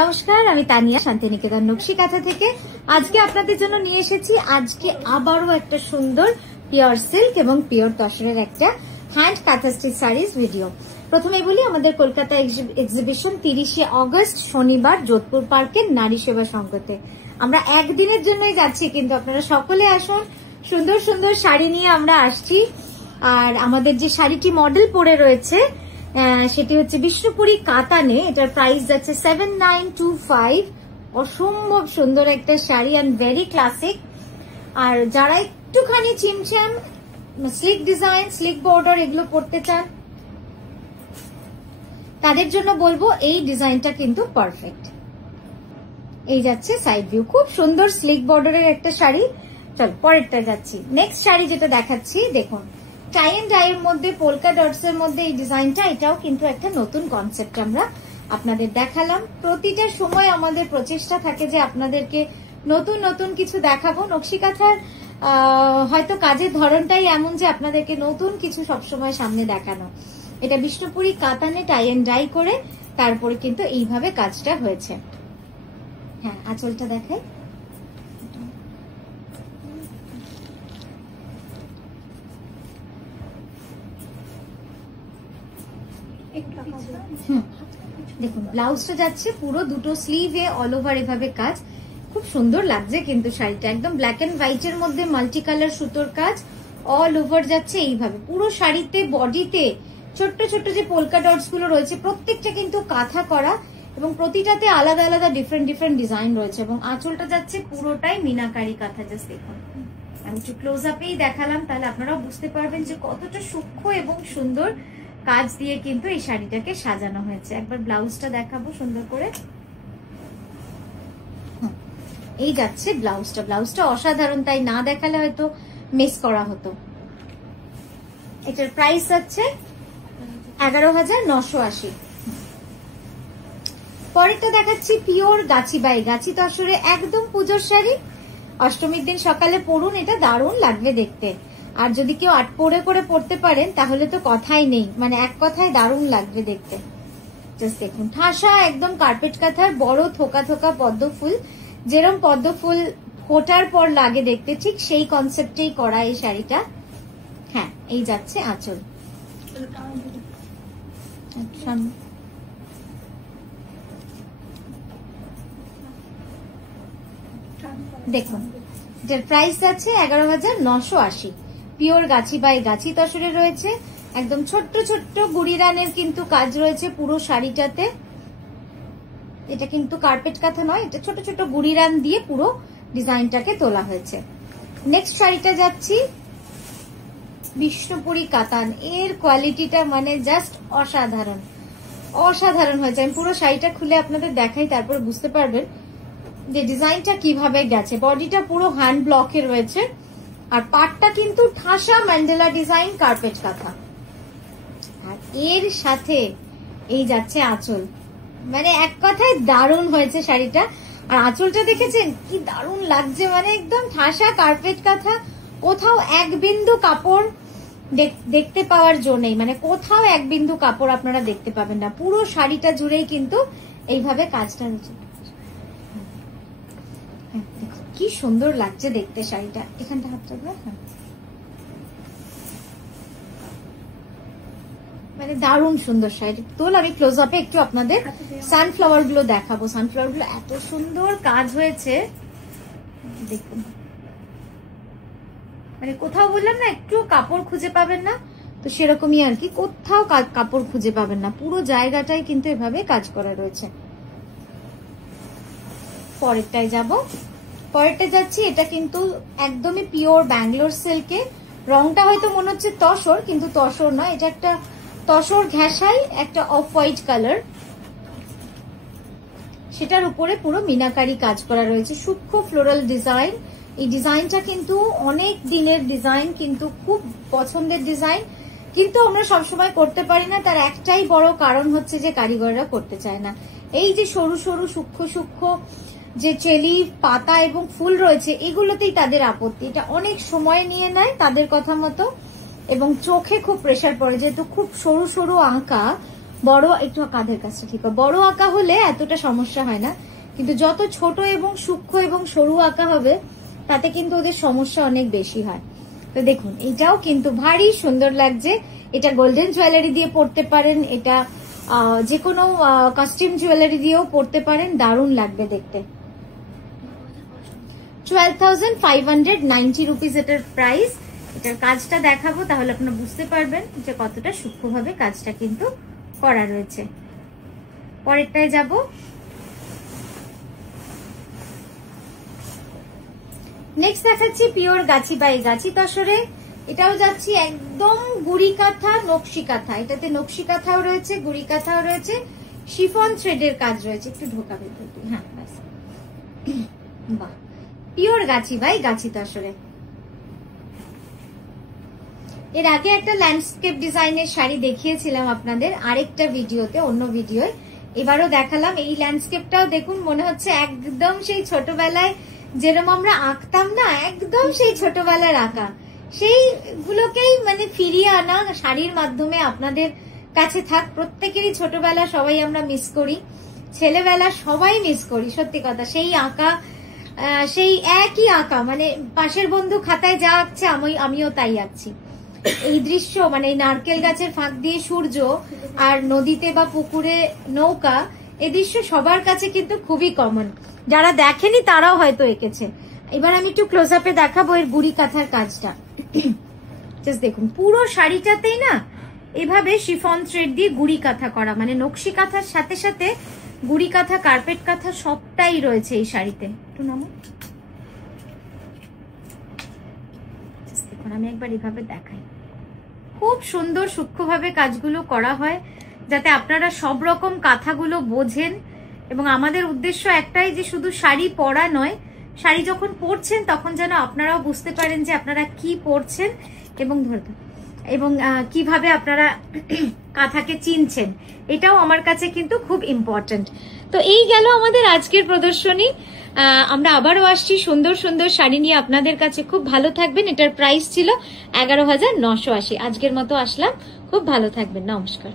নমস্কার, আমি তানিয়া শান্তিনিকেতন নকশি কাঁথা থেকে। আজকে আপনাদের জন্য নিয়ে এসেছি আজকে আবারও একটা সুন্দর পিওর সিল্ক এবং পিওর তসরের একটা হ্যান্ড কাঁথা স্টিচ শাড়িজ ভিডিও। প্রথমে বলি, আমাদের কলকাতা এক্সিবিশন 30শে অগস্ট শনিবার যোধপুর পার্কের নারী সেবা সংঘতে। আমরা একদিনের জন্যই যাচ্ছি, কিন্তু আপনারা সকলে আসুন। সুন্দর সুন্দর শাড়ি নিয়ে আমরা আসছি। আর আমাদের যে শাড়িটি মডেল পরে রয়েছে সেটি হচ্ছে বিষ্ণুপুরি কাতানে। এটার প্রাইস যাচ্ছে 7925। অসম্ভব সুন্দর একটা শাড়ি অ্যান্ড ভেরি ক্লাসিক। আর যারা একটুখানি চিমচাম স্লিক ডিজাইন, স্লিক বর্ডার এগুলো পড়তে চান, তাদের জন্য বলবো এই ডিজাইনটা কিন্তু পারফেক্ট। এই যাচ্ছে সাইড ভিউ, খুব সুন্দর স্লিক বর্ডারের একটা শাড়ি। চল পরেরটা যাচ্ছি। নেক্সট শাড়ি যেটা দেখাচ্ছি, দেখুন টাই এন্ড ডাই এর মধ্যে পোলকা ডটস এর মধ্যে এই ডিজাইনটা, এটাও কিন্তু একটা নতুন কনসেপ্ট আমরা আপনাদের দেখালাম। প্রতিটা সময় আমাদের প্রচেষ্টা থাকে যে আপনাদেরকে নতুন নতুন কিছু দেখাবো। নকশি কাঁথার হয়তো কাজের ধরনটাই এমন যে আপনাদেরকে নতুন কিছু সবসময় সামনে দেখানো। এটা বিষ্ণুপুরি কাতানে টাই এন্ড ডাই করে তারপরে কিন্তু এইভাবে কাজটা হয়েছে। হ্যাঁ, আঁচলটা দেখাই। দেখুন ব্লাউজটা যাচ্ছে পুরো দুটো স্লিভে অল ওভার এভাবে কাজ, খুব সুন্দর লাগছে কিন্তু শাড়িটা। একদম ব্ল্যাক এন্ড হোয়াইট এর মধ্যে মাল্টি কালার সুতোর কাজ অল ওভার যাচ্ছে এইভাবে। পুরো শাড়িতে বডিতে ছোট্ট ছোট্ট যে পোলকা ডটস গুলো রয়েছে প্রত্যেকটা কিন্তু কাঁথা করা এবং প্রতিটাতে আলাদা আলাদা ডিফারেন্ট ডিফারেন্ট ডিজাইন রয়েছে। এবং আঁচলটা যাচ্ছে পুরোটাই মিনাকারি কাঁথা। জাস্ট দেখুন, আমি একটু ক্লোজ আপেই দেখালাম, তাহলে আপনারাও বুঝতে পারবেন যে কতটা সূক্ষ্ম এবং সুন্দর কাজ দিয়ে কিন্তু এই শাড়িটাকে সাজানো হয়েছে। একবার ব্লাউজটা দেখাবো সুন্দর করে। এই যাচ্ছে ব্লাউজটা। ব্লাউজটা অসাধারণ, তাই না দেখালে হয়তো মিস করা হতো। এটার প্রাইস আছে 11,980। পরেরটা দেখাচ্ছি পিওর গাছি বাই গাছি তসরে, একদম পুজোর শাড়ি। অষ্টমীর দিন সকালে পরুন, এটা দারুণ লাগবে দেখতে। আর যদি কেউ আট পরে করে পড়তে পারেন তাহলে তো কথাই নেই, মানে এক কথায় দারুণ লাগবে দেখতে। জাস্ট দেখুন, ঠাসা একদম কার্পেট কাঁথার বড় থোকা থোকা পদ্ম ফুল, যেরকম পদ্ম ফুল ফোটার পর লাগে দেখতে, ঠিক সেই কনসেপ্টেই করা এই শাড়িটা। হ্যাঁ, এই যাচ্ছে আঁচল। দেখুন এটার প্রাইস আছে 11,980। পিওর গাছি বাই গাছি তসরে রয়েছে। একদম ছোট্ট ছোট্ট গুড়ি রানের কিন্তু কাজ রয়েছে পুরো শাড়িটাতে। এটা কিন্তু কার্পেট কাঁথা নয়, এটা ছোট ছোট গুড়ি রান দিয়ে পুরো ডিজাইনটাকে তোলা হয়েছে। নেক্সট শাড়িটা যাচ্ছি বিষ্ণুপুরি কাতান। এর কোয়ালিটিটা মানে জাস্ট অসাধারণ, অসাধারণ হয়েছে। আমি পুরো শাড়িটা খুলে আপনাদের দেখাই, তারপর বুঝতে পারবেন যে ডিজাইনটা কিভাবে গেছে। বডিটা পুরো হ্যান্ড ব্লকে রয়েছে, আর পাটটা কিন্তু ঠাসা ম্যান্ডেলা ডিজাইন কার্পেট কাঁথা। আর এর সাথে এই যাচ্ছে আঁচল, মানে এক কথায় দারুণ হয়েছে শাড়িটা। আর আঁচলটা দেখেছেন কি দারুণ লাগছে, মানে একদম ঠাসা কার্পেট কাঁথা। কোথাও এক বিন্দু কাপড় দেখতে পাওয়ার জো নেই, মানে কোথাও এক বিন্দু কাপড় আপনারা দেখতে পাবেন না। পুরো শাড়িটা জুড়েই কিন্তু এইভাবে কাজটা হয়েছে। কি সুন্দর লাগছে দেখতে শাড়িটা। এখানটা হাতটা মানে দারুণ সুন্দর শাড়ি। তোল আমি ক্লোজ আপে একটু আপনাদের সানফ্লাওয়ার গুলো দেখাবো। সানফ্লাওয়ার গুলো এত সুন্দর কাজ হয়েছে দেখুন, মানে কোথাও বললাম না একটু কাপড় খুঁজে পাবেন না, তো সেরকমই আর কি, কোথাও কাপড় খুঁজে পাবেন না। পুরো জায়গাটাই কিন্তু এভাবে কাজ করা রয়েছে। পরেরটায় যাব। পরেরটা যাচ্ছি, এটা কিন্তু একদমই পিওর ব্যাঙ্গালোর সিল্কে। রংটা হয়তো মনে হচ্ছে তসর, কিন্তু তসর নয়, এটা একটা তসর ঘেঁষাই, একটা অফ হোয়াইট কালার। সেটার উপরে পুরো মিনাকারি কাজ করা রয়েছে, সূক্ষ্ম ফ্লোরাল ডিজাইন। এই ডিজাইনটা কিন্তু অনেক দিনের ডিজাইন, কিন্তু খুব পছন্দের ডিজাইন, কিন্তু আমরা সবসময় করতে পারি না। তার একটাই বড় কারণ হচ্ছে যে কারিগররা করতে চায় না। এই যে সরু সরু সূক্ষ্ম সূক্ষ্ম যে চেলি পাতা এবং ফুল রয়েছে, এগুলোতেই তাদের আপত্তি। এটা অনেক সময় নিয়ে নেয় তাদের কথা মতো, এবং চোখে খুব প্রেসার পড়ে, যেহেতু খুব সরু সরু আঁকা বড় একটু কাঁধের কাজটা ঠিক হয়, বড় আঁকা হলে এতটা সমস্যা হয় না, কিন্তু যত ছোট এবং সূক্ষ্ম এবং সরু আঁকা হবে তাতে কিন্তু ওদের সমস্যা অনেক বেশি হয়। তো দেখুন এটাও কিন্তু ভারী সুন্দর লাগছে। এটা গোল্ডেন জুয়েলারি দিয়ে পরতে পারেন, এটা যে কোনো কাস্টম জুয়েলারি দিয়েও পরতে পারেন, দারুণ লাগবে দেখতে। 12,590 রুপিস এটার প্রাইস। এটার কাজটা দেখাবো তাহলে আপনারা বুঝতে পারবেন যে কতটা সূক্ষ্মভাবে কাজটা কিন্তু করা রয়েছে। পরেরটায় যাব। নেক্সট দেখাচ্ছি পিওর গাছি বাই গাছি তসরে। এটাও যাচ্ছি একদম গুড়ি কাঁথা নকশি কাঁথা, এটাতে নকশি কাঁথাও রয়েছে, গুড়ি কাঁথাও রয়েছে, শিফন থ্রেডের কাজ রয়েছে। একটু ঢোকাবে, হ্যাঁ ব্যাস, বাহ, পিওর গাছি বাই গাছি তসরে। এর আগে একটা ল্যান্ডস্কেপ ডিজাইনের শাড়ি দেখিয়েছিলাম আপনাদের আরেকটা ভিডিওতে, অন্য ভিডিওয়, এবারও দেখালাম। এই ল্যান্ডস্কেপটাও দেখুন, মনে হচ্ছে একদম সেই ছোটবেলায় যেরকম আমরা আঁকতাম না, একদম সেই ছোটবেলার আঁকা, সেইগুলোকেই মানে ফিরিয়ে আনা শাড়ির মাধ্যমে আপনাদের কাছে থাক। প্রত্যেকেরই ছোটবেলা সবাই আমরা মিস করি, ছেলেবেলা সবাই মিস করি, সত্যি কথা। সেই আঁকা, সেই একই আঁকা, মানে পাশের বন্ধু খাতায় যা আঁকছে আমিও তাই আঁকছি। এই দৃশ্য মানে এই নারকেল গাছের ফাঁক দিয়ে সূর্য আর নদীতে বা পুকুরে নৌকা, এই দৃশ্য সবার কাছে কিন্তু খুবই কমন, যারা দেখেনি তারাও হয়তো এঁকেছে। এবার আমি একটু ক্লোজ আপে দেখাবো এর গুড়ি কাঁথার কাজটা। জাস্ট দেখুন পুরো শাড়িটাতেই না এভাবে শিফন থ্রেড দিয়ে গুড়ি কাঁথা করা, মানে নকশি কাঁথার সাথে সাথে গুড়ি কাঁথা, কার্পেট কাঁথা সবটাই রয়েছে এই শাড়িতে। একটু নামো, দেখুন আমি একবার এভাবে দেখাই। খুব সুন্দর সূক্ষ্মভাবে কাজগুলো করা হয় যাতে আপনারা সব রকম কাঁথাগুলো বোঝেন। এবং আমাদের উদ্দেশ্য একটাই যে শুধু শাড়ি পরা নয়, শাড়ি যখন পরছেন তখন যেন আপনারাও বুঝতে পারেন যে আপনারা কি পরছেন এবং কিভাবে আপনারা কাঁথাকে চিনছেন, এটাও আমার কাছে কিন্তু খুব ইম্পর্টেন্ট। তো এই গেল আমাদের আজকের প্রদর্শনী। আমরা আবারও আসছি সুন্দর সুন্দর শাড়ি নিয়ে আপনাদের কাছে। খুব ভালো থাকবেন। এটার প্রাইস ছিল 11,980। আজকের মতো আসলাম, খুব ভালো থাকবেন, নমস্কার।